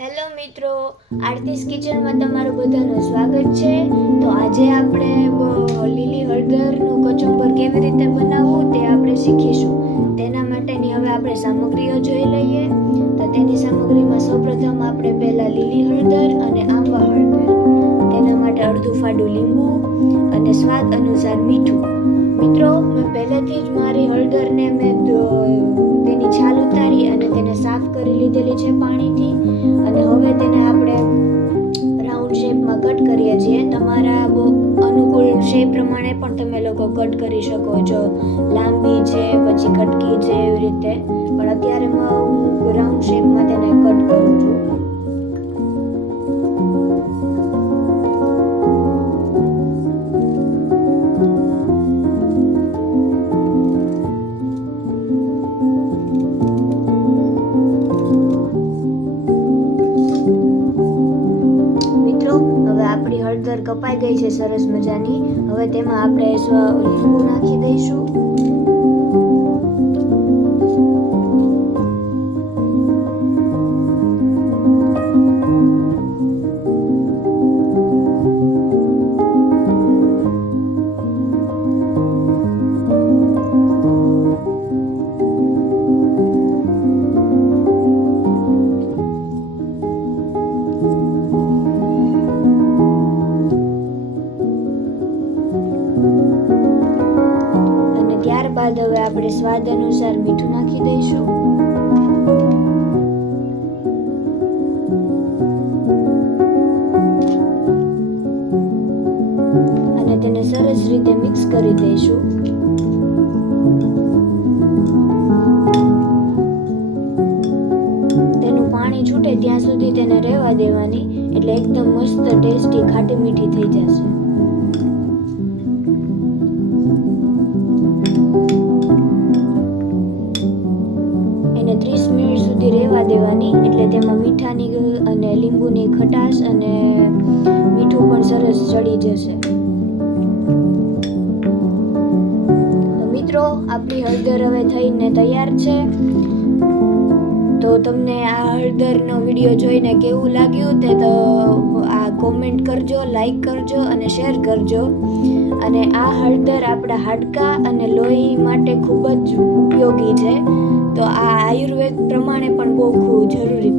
Hello મિત્રો, આરતીસ કિચનમાં તમારું બધાનું સ્વાગત છે. તો આજે આપણે લીલી હળદરનું કચુંબર કેવી રીતે બનાવવું તે આપણે શીખીશું. તેના માટેની હવે આપણે સામગ્રીઓ જોઈ લઈએ. તો તેની સામગ્રીમાં સૌપ્રથમ આપણે પહેલાં લીલી હળદર અને આંબા હળદર, તેના માટે અડધું ફાડું લીંબુ અને સ્વાદ અનુસાર મીઠું. મિત્રો, મેં પહેલેથી જ મારી હળદરને તેની છાલ ઉતારી અને તેને સાફ કરી લીધેલી છે પાણીથી. અને હવે તેને આપણે રાઉન્ડ શેપમાં કટ કરીએ છીએ. તમારા અનુકૂળ શેપ પ્રમાણે પણ તમે લોકો કટ કરી શકો છો. લાંબી છે, પછી કટકી છે, એવી રીતે. પણ અત્યારે હું રાઉન્ડ શેપમાં તેને કટ કરું છું. આપણી હળદર કપાઈ ગઈ છે સરસ મજાની. હવે તેમાં આપણે લીંબુ નાખી દઈશું. ત્યારબાદ હવે આપણે સ્વાદ અનુસાર મીઠું નાખી દઈશું. અને તેને સરસ રીતે મિક્સ કરી દઈશું. તેનું પાણી છૂટે ત્યાં સુધી તેને રહેવા દેવાની, એટલે એકદમ મસ્ત ટેસ્ટી ખાટી મીઠી થઈ જશે. એને 30 મિનિટ સુધી રહેવા દેવાની, એટલે તેમાં મીઠાની અને લીંબુની ખટાશ અને મીઠું પણ સરસ ચડી જશે. તો મિત્રો, આપણી હળદર હવે થઈને તૈયાર છે. તો તમને આ હળદરનો વિડીયો જોઈને કેવું લાગ્યું તે તો આ કોમેન્ટ કરજો, લાઈક કરજો અને શેર કરજો. અને આ હળદર આપણા હાડકાં અને લોહી માટે ખૂબ જ ઉપયોગી છે. તો આ આયુર્વેદ પ્રમાણે પણ બહુ જરૂરી